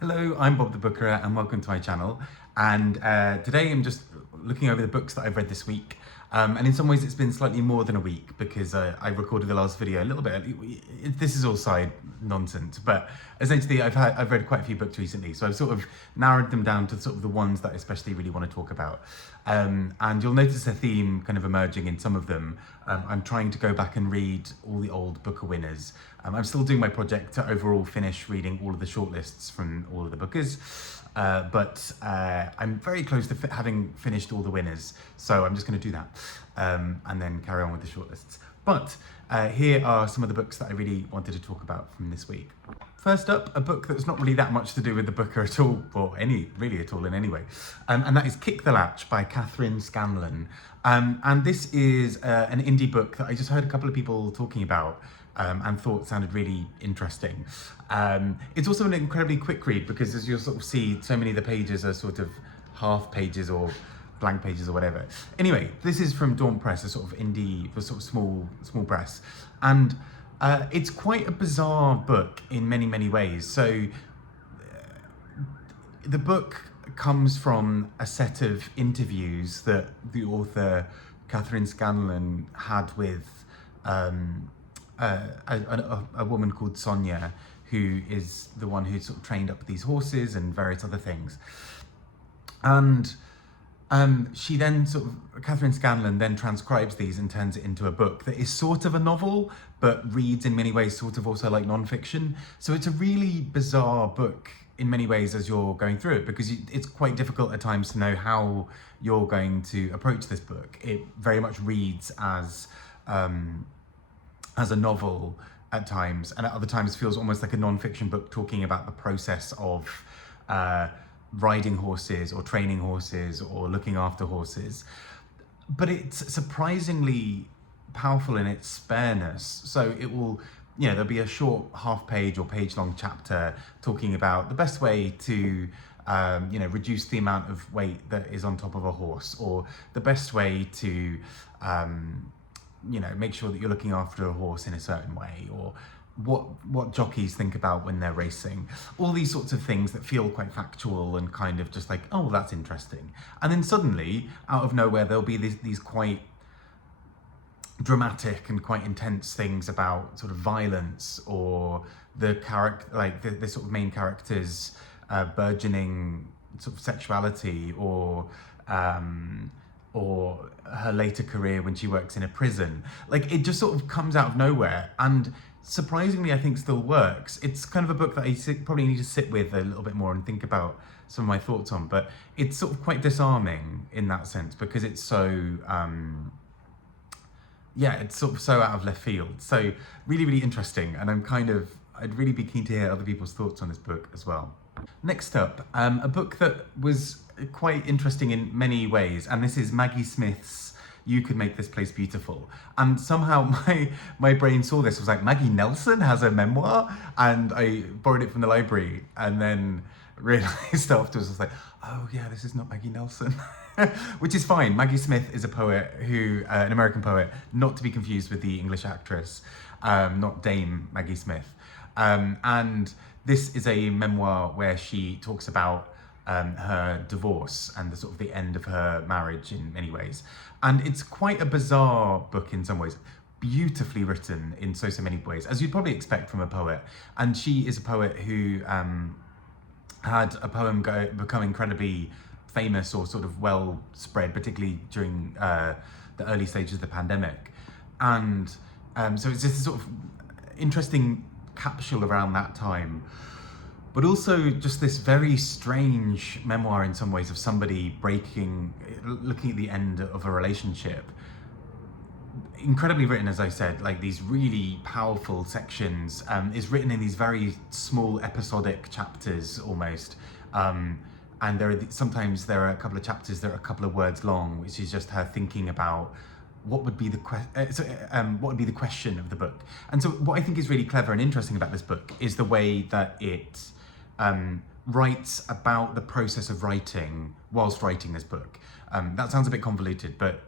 Hello, I'm Bob the Booker and welcome to my channel. And today I'm just looking over the books that I've read this week. And in some ways it's been slightly more than a week because I recorded the last video a little bit. This is all side nonsense, but essentially I've read quite a few books recently, so I've sort of narrowed them down to sort of the ones that I especially really want to talk about. And you'll notice a theme kind of emerging in some of them. I'm trying to go back and read all the old Booker winners. I'm still doing my project to overall finish reading all of the shortlists from all of the Bookers, but I'm very close to having finished all the winners, so I'm just going to do that and then carry on with the shortlists. But here are some of the books that I really wanted to talk about from this week. First up, a book that's not really that much to do with the Booker at all, or really at all in any way, and that is Kick the Latch by Kathryn Scanlon. And this is an indie book that I just heard a couple of people talking about and thought sounded really interesting. It's also an incredibly quick read because, as you'll sort of see, so many of the pages are sort of half pages or blank pages or whatever. Anyway, this is from Dawn Press, a sort of indie, a sort of small press, and it's quite a bizarre book in many ways. So the book comes from a set of interviews that the author Kathryn Scanlon had with a woman called Sonia, who is the one who sort of trained up these horses and various other things. And she then Kathryn Scanlon then transcribes these and turns it into a book that is sort of a novel, but reads in many ways sort of also like non-fiction. So it's a really bizarre book in many ways as you're going through it, because it's quite difficult at times to know how you're going to approach this book. It very much reads as a novel at times, and at other times feels almost like a non-fiction book talking about the process of riding horses or training horses or looking after horses. But it's surprisingly powerful in its spareness. So it will, there'll be a short half-page or page-long chapter talking about the best way to reduce the amount of weight that is on top of a horse, or the best way to make sure that you're looking after a horse in a certain way, or what jockeys think about when they're racing. All these sorts of things that feel quite factual and kind of just like, oh, well, that's interesting. And then suddenly, out of nowhere, there'll be these quite dramatic and quite intense things about sort of violence, or the character, like the sort of main character's burgeoning sort of sexuality, or her later career when she works in a prison. Like, it just sort of comes out of nowhere, and surprisingly I think still works. It's kind of a book that I probably need to sit with a little bit more and think about some of my thoughts on, but it's sort of quite disarming in that sense, because it's so it's sort of so out of left field. So really interesting, and I'd really be keen to hear other people's thoughts on this book as well. Next up, a book that was quite interesting in many ways, and this is Maggie Smith's You Could Make This Place Beautiful. And somehow my brain saw this, was like, Maggie Nelson has a memoir? And I borrowed it from the library and then realised afterwards, I was like, oh yeah, this is not Maggie Nelson. Which is fine. Maggie Smith is a poet who, an American poet, not to be confused with the English actress, not Dame Maggie Smith. And this is a memoir where she talks about her divorce and the sort of the end of her marriage in many ways. And it's quite a bizarre book in some ways, beautifully written in so many ways, as you'd probably expect from a poet. And she is a poet who had a poem become incredibly famous or sort of well spread, particularly during the early stages of the pandemic. And so it's just a sort of interesting capsule around that time, but also just this very strange memoir in some ways of somebody looking at the end of a relationship. Incredibly written, as I said, like these really powerful sections. Is written in these very small episodic chapters almost. And sometimes there are a couple of chapters that are a couple of words long, which is just her thinking about what would be the question of the book. And so what I think is really clever and interesting about this book is the way that it writes about the process of writing whilst writing this book. That sounds a bit convoluted, but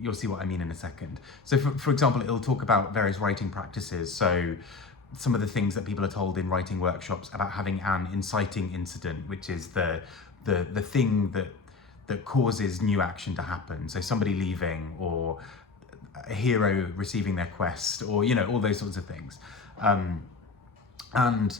you'll see what I mean in a second. So for example, it'll talk about various writing practices. So some of the things that people are told in writing workshops about having an inciting incident, which is the thing that causes new action to happen. So somebody leaving, or a hero receiving their quest, or all those sorts of things. And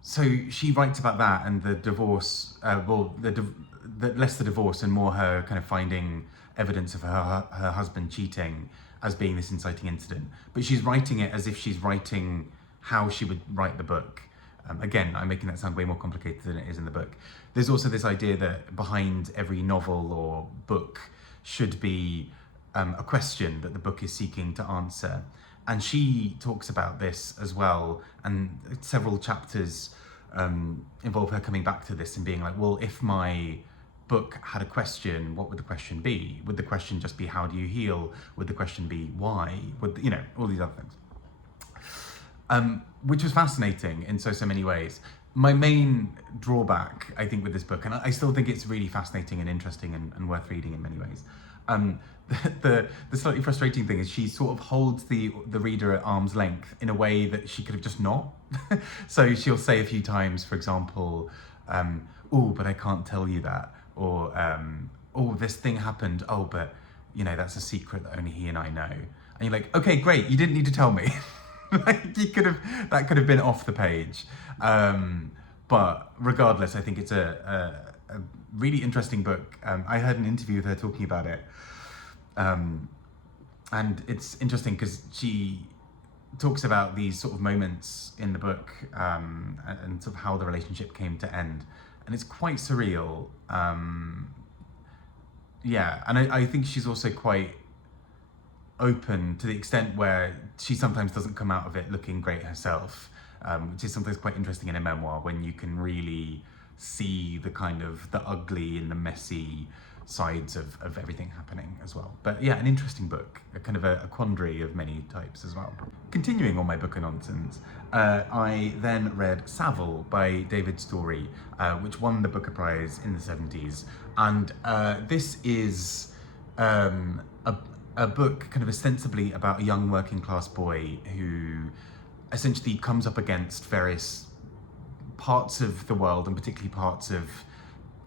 so she writes about that and the divorce, less the divorce and more her kind of finding evidence of her husband cheating as being this inciting incident. But she's writing it as if she's writing how she would write the book. Again, I'm making that sound way more complicated than it is in the book. There's also this idea that behind every novel or book should be a question that the book is seeking to answer. And she talks about this as well, and several chapters involve her coming back to this and being like, well, if my book had a question, what would the question be? Would the question just be, how do you heal? Would the question be, why? Would all these other things. Which was fascinating in so many ways. My main drawback, I think, with this book, and I still think it's really fascinating and interesting and worth reading in many ways, the slightly frustrating thing is she sort of holds the reader at arm's length in a way that she could have just not. So she'll say a few times, for example, oh, but I can't tell you that, or oh, this thing happened, oh, but that's a secret that only he and I know. And you're like, okay, great, you didn't need to tell me. Like, that could have been off the page. But regardless, I think it's a really interesting book. I heard an interview with her talking about it. And it's interesting because she talks about these sort of moments in the book, and sort of how the relationship came to end. And it's quite surreal. Yeah, and I think she's also quite open to the extent where she sometimes doesn't come out of it looking great herself, which is sometimes quite interesting in a memoir, when you can really see the kind of the ugly and the messy sides of everything happening as well. But yeah, an interesting book, a kind of a quandary of many types as well. Continuing on my book of nonsense, I then read Saville by David Storey, which won the Booker Prize in the 70s. And this is a book kind of ostensibly about a young working class boy who essentially comes up against various parts of the world, and particularly parts of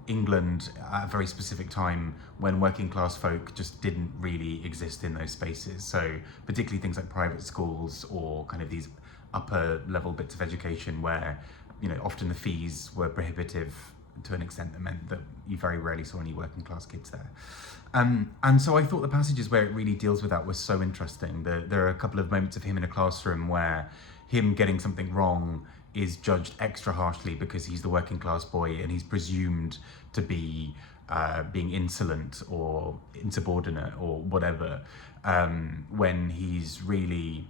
England at a very specific time when working class folk just didn't really exist in those spaces. So particularly things like private schools, or kind of these upper level bits of education where, often the fees were prohibitive to an extent that meant that you very rarely saw any working class kids there. And so I thought the passages where it really deals with that was so interesting. There are a couple of moments of him in a classroom where him getting something wrong is judged extra harshly because he's the working class boy and he's presumed to be being insolent or insubordinate or whatever, when he's really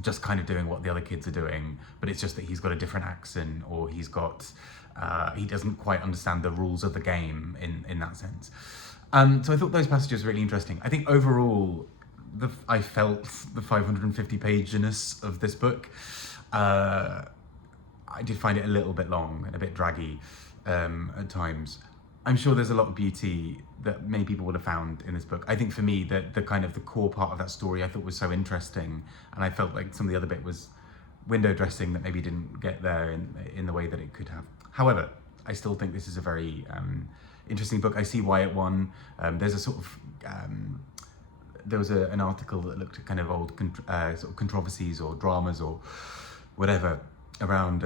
just kind of doing what the other kids are doing, but it's just that he's got a different accent, or he doesn't quite understand the rules of the game in that sense. So I thought those passages were really interesting. I think overall, I felt the 550-pageness of this book. I did find it a little bit long and a bit draggy at times. I'm sure there's a lot of beauty that many people would have found in this book. I think for me, the kind of the core part of that story I thought was so interesting, and I felt like some of the other bit was window dressing that maybe didn't get there in the way that it could have. However, I still think this is a very interesting book. I see why it won. There's a sort of there was an article that looked at kind of old sort of controversies or dramas or whatever around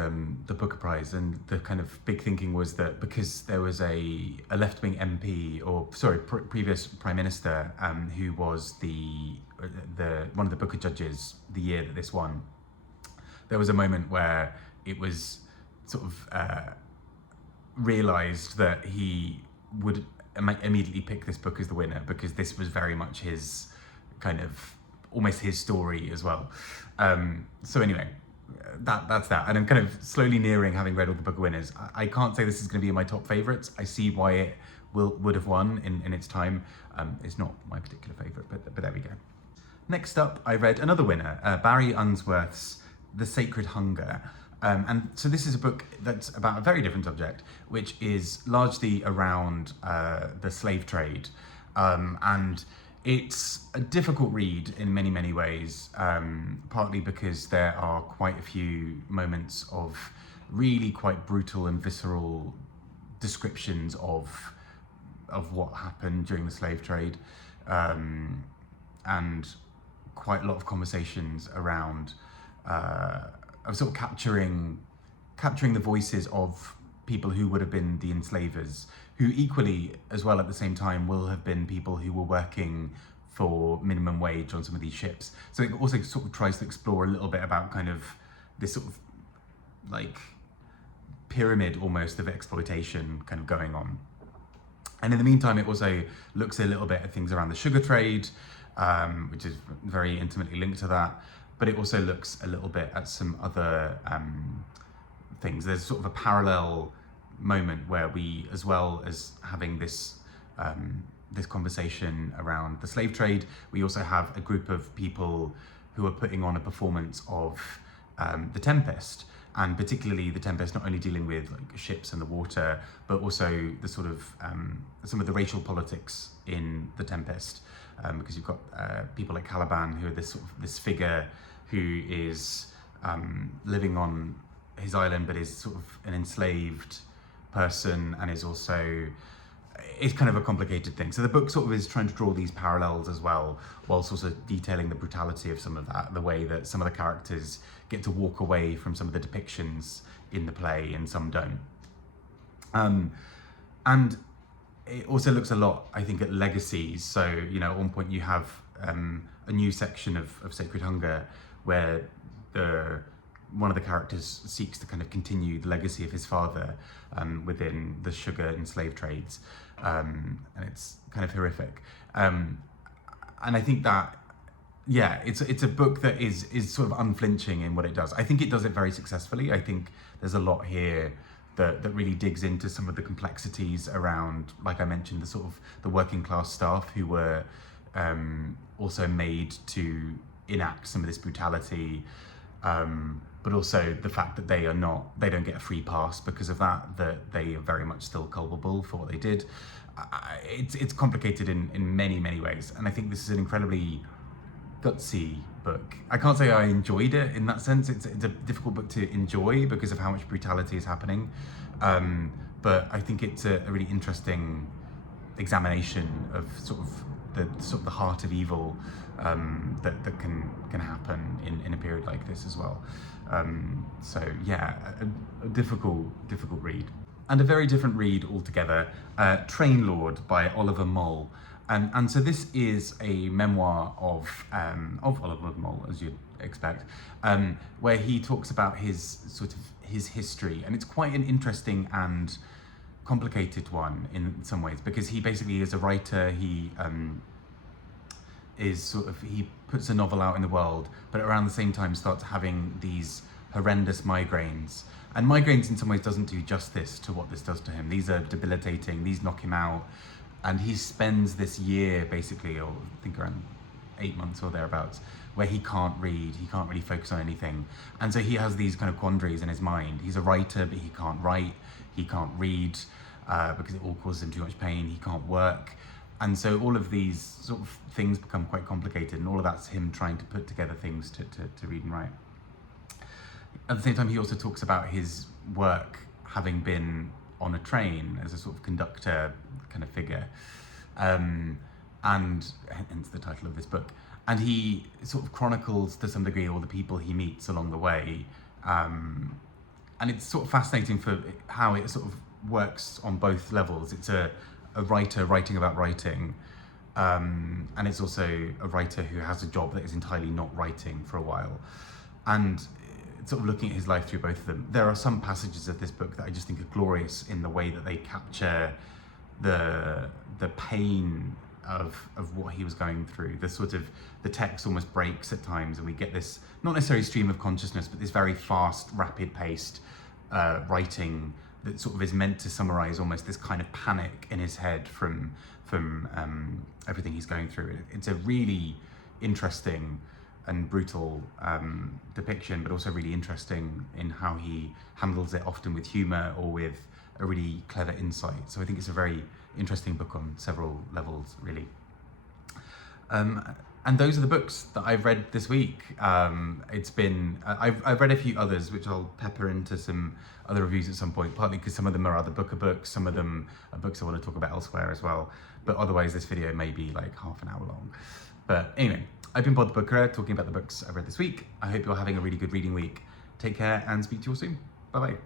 the Booker Prize, and the kind of big thinking was that because there was a left-wing MP, or sorry, previous Prime Minister, who was the one of the Booker judges the year that this won, there was a moment where it was sort of realised that he would immediately pick this book as the winner, because this was very much his kind of almost his story as well. So anyway, that's that. And I'm kind of slowly nearing having read all the Booker winners. I can't say this is going to be in my top favourites. I see why it would have won in its time. It's not my particular favourite, but there we go. Next up, I read another winner, Barry Unsworth's The Sacred Hunger. And so this is a book that's about a very different subject, which is largely around the slave trade. And It's a difficult read in many, many ways, partly because there are quite a few moments of really quite brutal and visceral descriptions of what happened during the slave trade, and quite a lot of conversations around of sort of capturing the voices of people who would have been the enslavers, who equally as well at the same time will have been people who were working for minimum wage on some of these ships. So it also sort of tries to explore a little bit about kind of this sort of like pyramid almost of exploitation kind of going on. And in the meantime, it also looks a little bit at things around the sugar trade, which is very intimately linked to that. But it also looks a little bit at some other things. There's sort of a parallel moment where we, as well as having this this conversation around the slave trade, we also have a group of people who are putting on a performance of the Tempest. And particularly the Tempest, not only dealing with like ships and the water, but also the sort of some of the racial politics in the Tempest, because you've got people like Caliban, who are this figure who is living on his island, but is sort of an enslaved person, and is also, it's kind of a complicated thing. So the book sort of is trying to draw these parallels as well, whilst also detailing the brutality of some of that, the way that some of the characters get to walk away from some of the depictions in the play and some don't. And it also looks a lot, I think, at legacies. So, you know, at one point you have a new section of Sacred Hunger where one of the characters seeks to kind of continue the legacy of his father within the sugar and slave trades. And it's kind of horrific. And I think that, yeah, it's a book that is sort of unflinching in what it does. I think it does it very successfully. I think there's a lot here that really digs into some of the complexities around, like I mentioned, the sort of the working class staff who were also made to enact some of this brutality, but also the fact that they don't get a free pass because of that they are very much still culpable for what they did. It's complicated in many, many ways, and I think this is an incredibly gutsy book. I can't say I enjoyed it in that sense. It's a difficult book to enjoy because of how much brutality is happening, but I think it's a really interesting examination of sort of the heart of evil that can happen in a period like this as well. So yeah, a difficult read. And a very different read altogether, Train Lord by Oliver Mull. And so this is a memoir of Oliver Mull, as you'd expect, where he talks about his history, and it's quite an interesting and complicated one in some ways, because he basically is a writer. He he puts a novel out in the world, but around the same time starts having these horrendous migraines. And migraines in some ways doesn't do justice to what this does to him. These are debilitating, these knock him out. And he spends this year basically, or I think around 8 months or thereabouts, where he can't read, he can't really focus on anything. And so he has these kind of quandaries in his mind. He's a writer, but he can't write, he can't read, because it all causes him too much pain, he can't work. And so all of these sort of things become quite complicated, and all of that's him trying to put together things to read and write. At the same time, he also talks about his work having been on a train as a sort of conductor kind of figure, and hence the title of this book. And he sort of chronicles to some degree all the people he meets along the way, and it's sort of fascinating for how it sort of works on both levels. It's a writer writing about writing, and it's also a writer who has a job that is entirely not writing for a while, and sort of looking at his life through both of them. There are some passages of this book that I just think are glorious in the way that they capture the pain of what he was going through. The text almost breaks at times, and we get this not necessarily stream of consciousness, but this very fast, rapid-paced writing that sort of is meant to summarize almost this kind of panic in his head from everything he's going through. It's a really interesting and brutal depiction, but also really interesting in how he handles it, often with humor or with a really clever insight. So I think it's a very interesting book on several levels, really. And those are the books that I've read this week. It's been, I've read a few others, which I'll pepper into some other reviews at some point, partly because some of them are other Booker books, some of them are books I want to talk about elsewhere as well. But otherwise, this video may be like half an hour long. But anyway, I've been Bod Booker talking about the books I've read this week. I hope you're having a really good reading week. Take care and speak to you all soon. Bye bye.